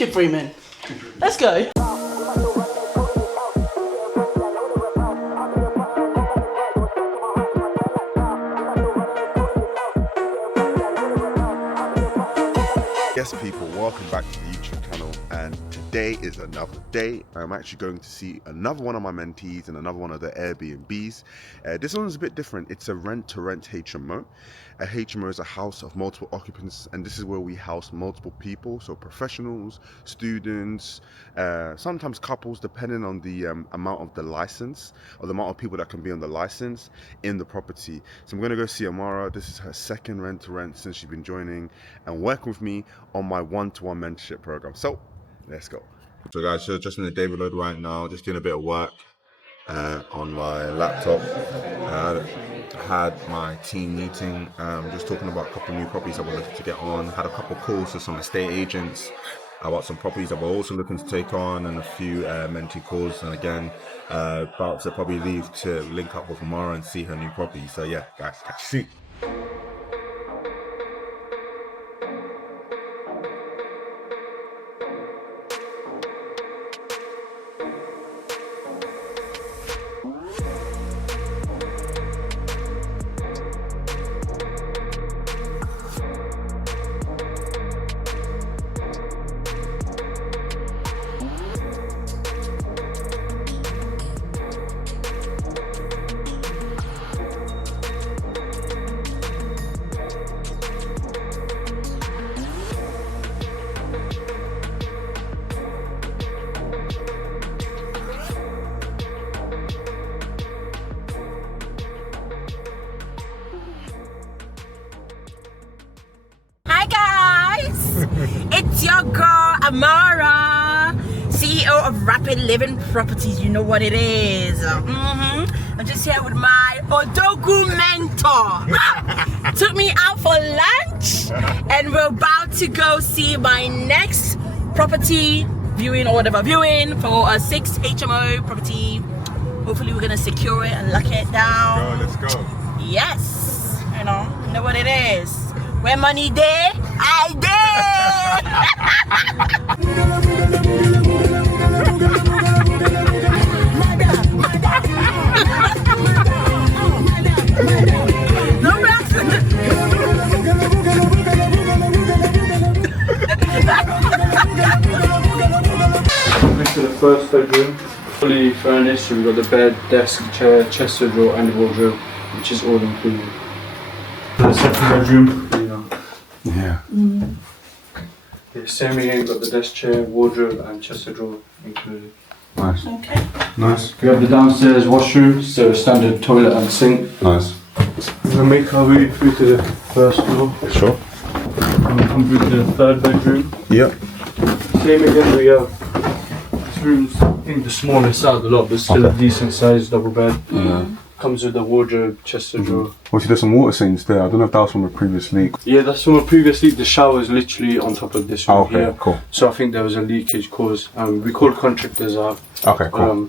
you, Freeman. Let's go. Yes, people, welcome back to the YouTube channel, and today is another day. I'm actually going to see another one of my mentees and another one of the Airbnbs. This one is a bit different. It's a rent-to-rent HMO. A HMO is a house of multiple occupants, and this is where we house multiple people, so professionals, students, sometimes couples, depending on the amount of the license, or the amount of people that can be on the license in the property. So I'm going to go see Amara. This is her second rent-to-rent since she's been joining and working with me on my one-to-one mentorship program. So let's go. So guys, so just in the day reload right now, just doing a bit of work on my laptop. Had my team meeting, just talking about a couple of new properties that we're looking to get on. Had a couple of calls to some estate agents about some properties that we're also looking to take on, and a few mentee calls, and again about to probably leave to link up with Amara and see her new property. So yeah guys, catch you soon. It's your girl Amara, CEO of Rapid Living Properties. You know what it is. I'm just here with my Odogu mentor. Took me out for lunch, and we're about to go see my next property viewing or whatever viewing for a 6 HMO property. Hopefully we're gonna secure it and lock it down. Let's go. Yes, you know what it is. Where money there, I there. No Next to the first bedroom, fully furnished. So we've got the bed, desk, chair, chest of drawer, and wardrobe, which is all included. The second bedroom. Yeah. Yeah, same again, got the desk, chair, wardrobe and chest of drawer included. Nice. Okay. Nice. We have the downstairs washroom, so standard toilet and sink. Nice. We're going to make our way through to the first floor. Sure. And we'll come through to the third bedroom. Yep. Same again, we have this room's, I think, the smallest out of the lot, but still a decent sized double bed. Comes with the wardrobe, chest of drawer. Well, there's some water sinks there. I don't know if that was from a previous leak. Yeah, that's from a previous leak. The shower is literally on top of this room. Oh, okay, here. cool. So I think there was a leakage caused. We called contractors out. Okay, cool.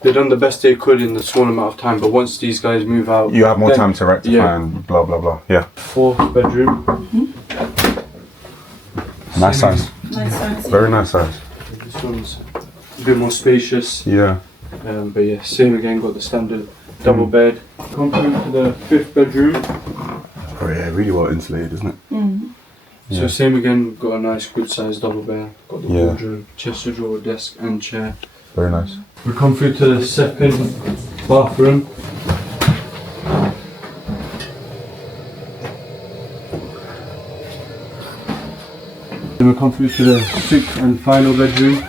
They done the best they could in the small amount of time, but once these guys move out, You have more time to rectify and blah blah blah. Yeah. Fourth bedroom. Nice size. Nice size. Very nice size. This one's a bit more spacious. Yeah. But yeah, same again. Got the standard double bed. Come through to the fifth bedroom. Oh yeah, really well insulated, isn't it? So same again. Got a nice, good sized double bed. Got the wardrobe, chest of drawer, desk, and chair. Very nice. We come through to the second bathroom. Then we come through to the sixth and final bedroom.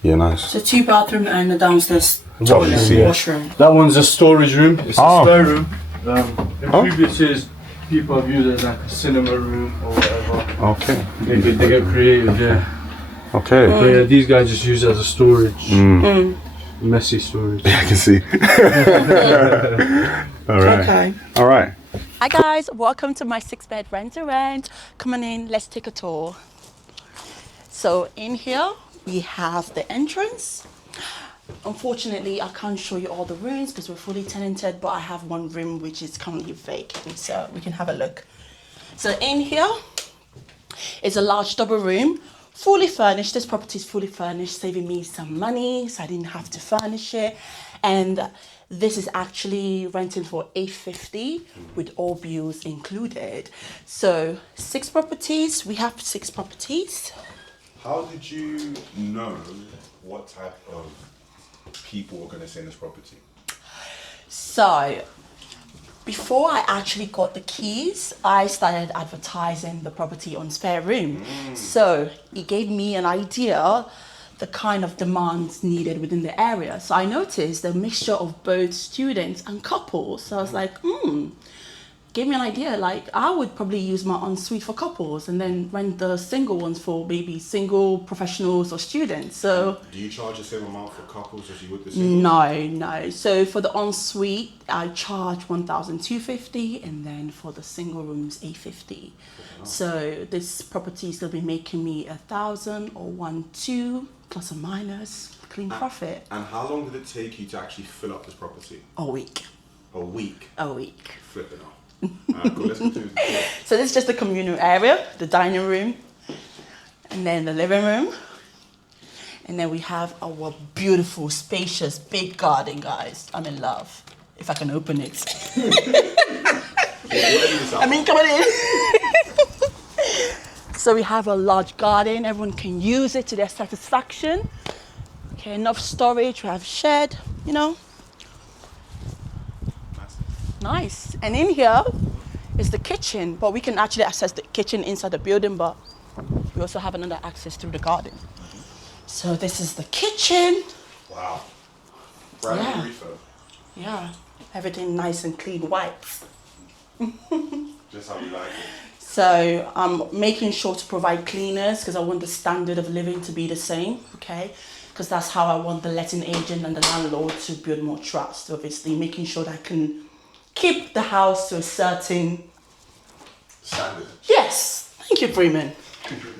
Yeah, nice. So 2 bathroom and a downstairs washroom. That one's a storage room. It's a spare room. In previous years, people have used it as like a cinema room or whatever. Okay. They get creative, yeah. Okay. But yeah, these guys just use it as a storage. Messy storage. I can see. All right. Okay. All right. Hi guys, welcome to my 6-bed rent-to-rent. Come on in, let's take a tour. So in here we have the entrance. Unfortunately, I can't show you all the rooms because we're fully tenanted, but I have one room which is currently vacant, so we can have a look. So in here It's a large double room, fully furnished. This property is fully furnished, saving me some money, so I didn't have to furnish it. And this is actually renting for $850 with all bills included. So 6 properties. We have 6 properties. How did you know what type of people were going to stay in this property? So before I actually got the keys, I started advertising the property on Spare Room. So it gave me an idea the kind of demands needed within the area. So I noticed a mixture of both students and couples. So I was like, gave me an idea. Like, I would probably use my ensuite for couples and then rent the single ones for maybe single professionals or students. So do you charge the same amount for couples as you would the singles? No. So for the ensuite, I charge $1,250, and then for the single rooms, $850. So this property is gonna be making me $1,000 or $1,200 plus or minus clean profit. And how long did it take you to actually fill up this property? A week. A week? A week. Flipping off. Alright, cool. Let's continue. So this is just the communal area, the dining room, and then the living room. And then we have our beautiful, spacious, big garden, guys. I'm in love. If I can open it. I mean, come on in. So we have a large garden. Everyone can use it to their satisfaction. Okay, enough storage. We have shed, you know. Nice. And in here is the kitchen, but we can actually access the kitchen inside the building, but we also have another access through the garden. So this is the kitchen. Wow. Brand new refurb. Yeah. Everything nice and clean white. Just how we like it. So I'm making sure to provide cleaners because I want the standard of living to be the same, okay? Because that's how I want the letting agent and the landlord to build more trust, obviously, making sure that I can keep the house to a certain standard. Yes. Thank you, Freeman.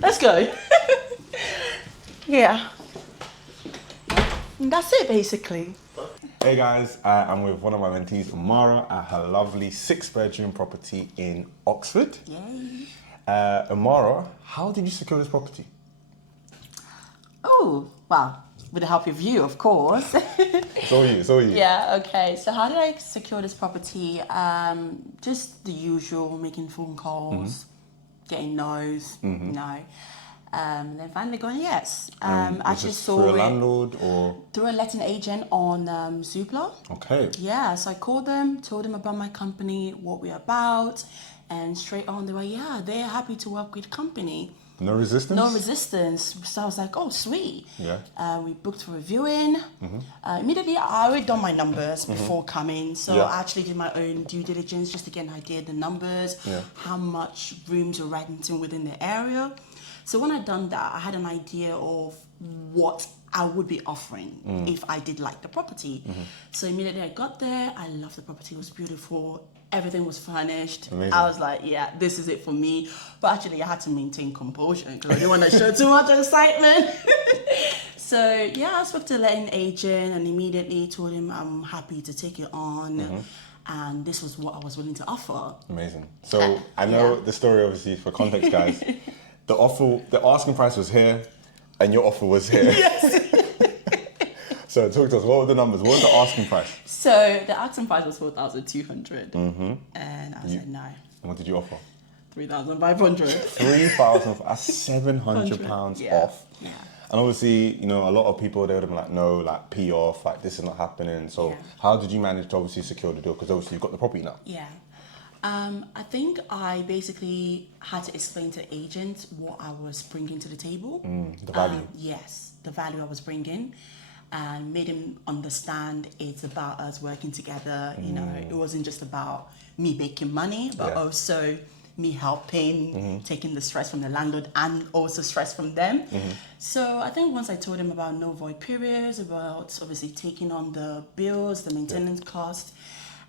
Let's go. Yeah. And that's it, basically. Hey guys, I'm with one of my mentees, Amara, at her lovely 6-bedroom property in Oxford. Yay. Amara, how did you secure this property? Oh, well, with the help of you, of course. It's all you. Yeah, okay. So how did I secure this property? Just the usual, making phone calls, getting no's, no. Then finally going yes. I just saw through a it landlord or through a letting agent on Zoopla. Okay. Yeah, so I called them, told them about my company, what we're about, and straight on they were, yeah, they're happy to work with company. No resistance? No resistance. So I was like, oh, sweet. Yeah. We booked for a viewing. Immediately, I already done my numbers before coming. So I actually did my own due diligence just to get an idea of the numbers, how much rooms were renting within the area. So when I done that, I had an idea of what I would be offering if I did like the property. So immediately I got there. I loved the property. It was beautiful. Everything was furnished. Amazing. I was like, yeah, this is it for me. But actually, I had to maintain composure because I didn't want to show too much excitement. So yeah, I spoke to the letting agent and immediately told him I'm happy to take it on. And this was what I was willing to offer. Amazing. So I know the story, obviously, for context, guys. The asking price was here, and your offer was here. Yes. So talk to us. What were the numbers? What was the asking price? So the asking price was $4,200, and I said no. And what did you offer? $3,500. £3,000. That's £700 off. Yeah. And obviously, you know, a lot of people, they would have been like, no, like, pee off, like, this is not happening. So how did you manage to obviously secure the deal? Because obviously you've got the property now. Yeah. I think I basically had to explain to the agent what I was bringing to the table. The value. Yes, the value I was bringing. And made him understand it's about us working together. You know, it wasn't just about me making money, but also me helping, taking the stress from the landlord and also stress from them. So I think once I told him about no void periods, about obviously taking on the bills, the maintenance cost,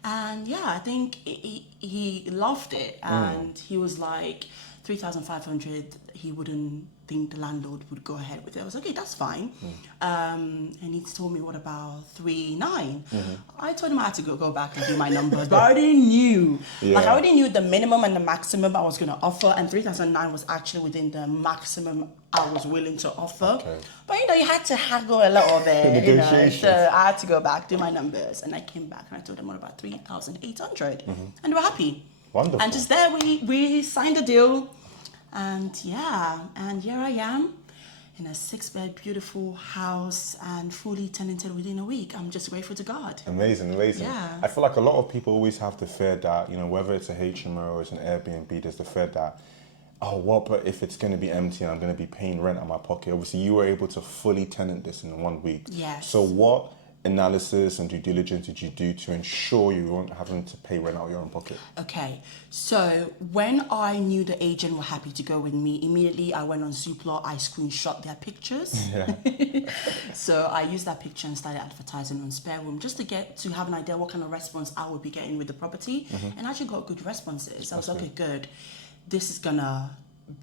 and I think he loved it, and he was like, 3,500, he wouldn't think the landlord would go ahead with it. I was like, okay, that's fine. And he told me, what about 3,900? I told him I had to go back and do my numbers, but I already knew. Like, I already knew the minimum and the maximum I was going to offer, and 3,900 was actually within the maximum I was willing to offer. Okay. But, you had to haggle a little bit, so I had to go back, do my numbers, and I came back and I told them, what about 3,800? And they were happy. Wonderful. And just there, we signed a deal. And here I am in a 6-bed beautiful house and fully tenanted within a week. I'm just grateful to God. Amazing. Yeah. I feel like a lot of people always have the fear that, whether it's a HMO or it's an Airbnb, there's the fear that, but if it's going to be empty and I'm going to be paying rent out of my pocket? Obviously, you were able to fully tenant this in 1 week. Yes. So what analysis and due diligence did you do to ensure you weren't having to pay rent out of your own pocket? Okay, so when I knew the agent were happy to go with me, immediately I went on Zoopla, I screenshot their pictures. Yeah. So I used that picture and started advertising on Spare Room just to have an idea what kind of response I would be getting with the property. And I actually got good responses. I was like, okay, good. This is gonna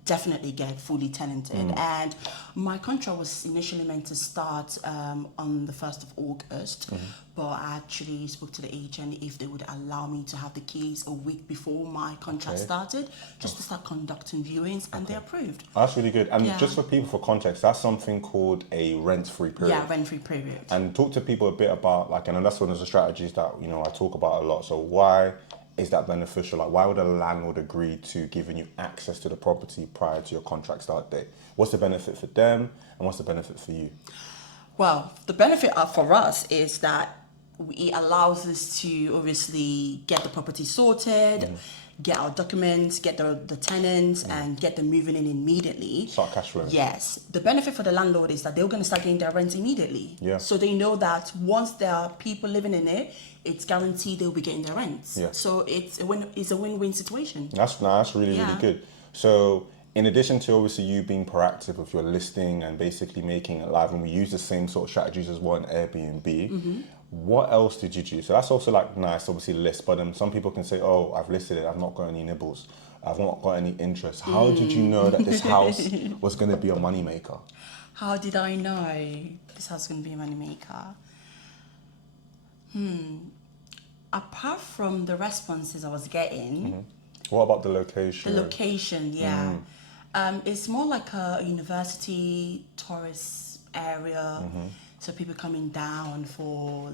definitely get fully tenanted. And my contract was initially meant to start on the 1st of August, but I actually spoke to the agent if they would allow me to have the keys a week before my contract started, just to start conducting viewings, and they approved. That's really good. And just for people, for context, that's something called a rent-free period. Yeah, rent-free period. And talk to people a bit about, and that's one of the strategies that, I talk about a lot. So why is that beneficial? Like, why would a landlord agree to giving you access to the property prior to your contract start date? What's the benefit for them, and what's the benefit for you? Well, the benefit for us is that it allows us to obviously get the property sorted, get our documents, get the tenants, and get them moving in immediately. Start cash flowing. Yes. The benefit for the landlord is that they're going to start getting their rent immediately. Yeah. So they know that once there are people living in it, it's guaranteed they'll be getting their rents. Yeah. So it's a win-win situation. That's really, really good. So in addition to obviously you being proactive with your listing and basically making it live, and we use the same sort of strategies as well in Airbnb, what else did you do? So that's also nice, obviously list, but some people can say, oh, I've listed it, I've not got any nibbles, I've not got any interest. How did you know that this house was going to be a moneymaker? How did I know this house was going to be a moneymaker? Apart from the responses I was getting. What about the location? The location, yeah. It's more like a university tourist area. So people coming down for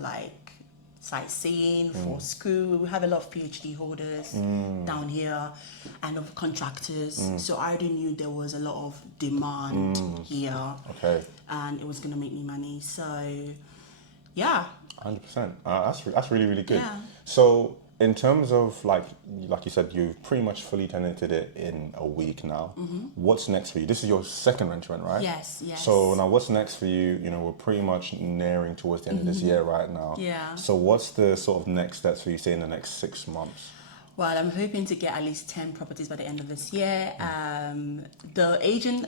sightseeing, for school. We have a lot of PhD holders down here and of contractors. So I already knew there was a lot of demand here. Okay. And it was going to make me money. So, yeah. 100%. That's really, really good. Yeah. So in terms of like you said, you've pretty much fully tenanted it in a week now. What's next for you? This is your second rent, right? Yes. So now what's next for you? We're pretty much nearing towards the end of this year right now. Yeah. So what's the sort of next steps for you, say, in the next 6 months? Well, I'm hoping to get at least 10 properties by the end of this year. The agent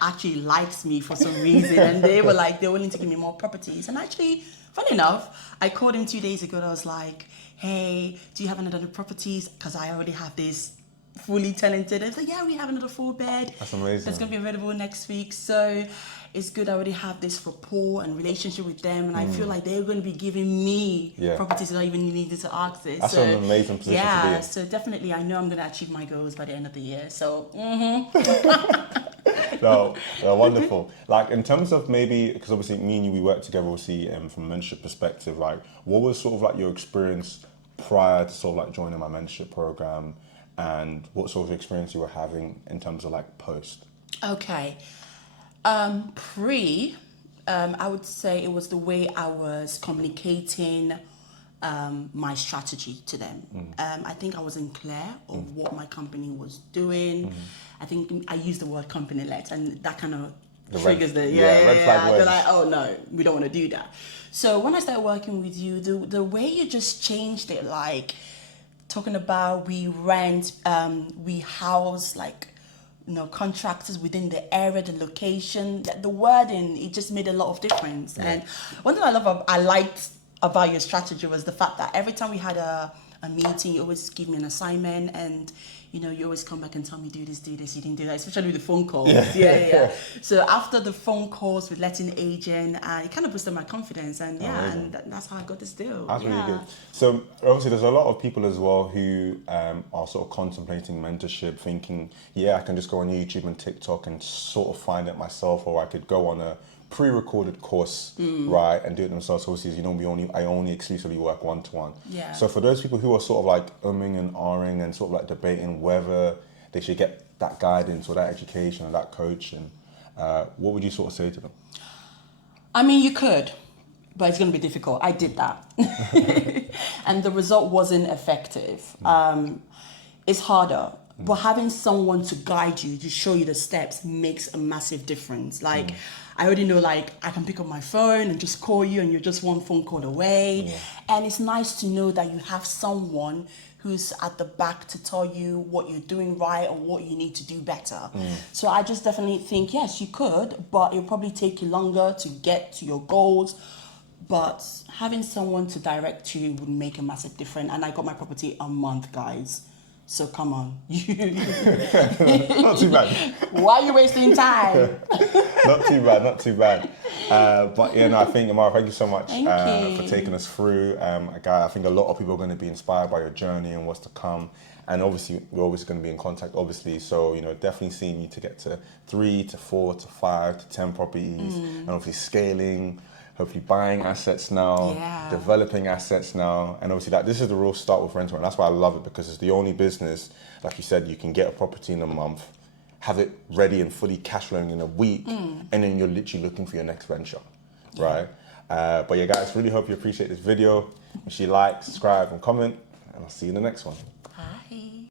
actually likes me for some reason, and they were they're willing to give me more properties. And actually, funny enough, I called him 2 days ago and I was like, hey, do you have another properties? Because I already have this fully tenanted. It's like, yeah, we have another 4-bed. That's amazing. That's going to be available next week. So it's good. I already have this rapport and relationship with them, and I feel like they're going to be giving me properties that I even needed to ask this. That's an amazing position to be in. So definitely I know I'm going to achieve my goals by the end of the year. So, No, wonderful. In terms of maybe, because obviously me and you, we work together, obviously, from a mentorship perspective, what was sort of your experience prior to sort of joining my mentorship program, and what sort of experience you were having in terms of post? Okay. I would say it was the way I was communicating my strategy to them. I think I wasn't clear of what my company was doing. I think I used the word company-led, and that kind of triggers red flag. They're like, oh no, we don't want to do that. So when I started working with you, the way you just changed it, talking about we rent, we house contractors within the area, the location, the wording, it just made a lot of difference. And one thing I liked about your strategy was the fact that every time we had a meeting, you always give me an assignment, and you know, you always come back and tell me, do this, you didn't do that, especially with the phone calls. Yeah. So after the phone calls with letting agent, it kind of boosted my confidence, and and that's how I got this deal. That's really good. So obviously there's a lot of people as well who are sort of contemplating mentorship, thinking, yeah, I can just go on YouTube and TikTok and sort of find it myself, or I could go on a pre-recorded course, right, and do it themselves. Obviously, you know, I only exclusively work one-to-one. Yeah. So for those people who are sort of like umming and ahhing and sort of like debating whether they should get that guidance or that education or that coaching, what would you sort of say to them? I mean, you could, but it's going to be difficult. I did that. And the result wasn't effective. It's harder. But having someone to guide you, to show you the steps, makes a massive difference. Like, I already know, like, I can pick up my phone and just call you and you're just one phone call away. And it's nice to know that you have someone who's at the back to tell you what you're doing right or what you need to do better. So I just definitely think, yes, you could, but it'll probably take you longer to get to your goals. But having someone to direct you would make a massive difference. And I got my property a month, guys. So come on. Not too bad. Why are you wasting time? Not too bad. But yeah, no, I think, Amara, thank you so much for taking us through. I think a lot of people are going to be inspired by your journey and what's to come. And obviously, we're always going to be in contact, obviously. So, you know, definitely seeing you to get to 3 to 4 to 5 to 10 properties, and obviously scaling, hopefully buying assets now, developing assets now, and obviously that this is the real start with rental, and that's why I love it, because it's the only business, like you said, you can get a property in a month, have it ready and fully cash flowing in a week, and then you're literally looking for your next venture, right? But yeah, guys, really hope you appreciate this video. Make sure you like, subscribe, and comment, and I'll see you in the next one.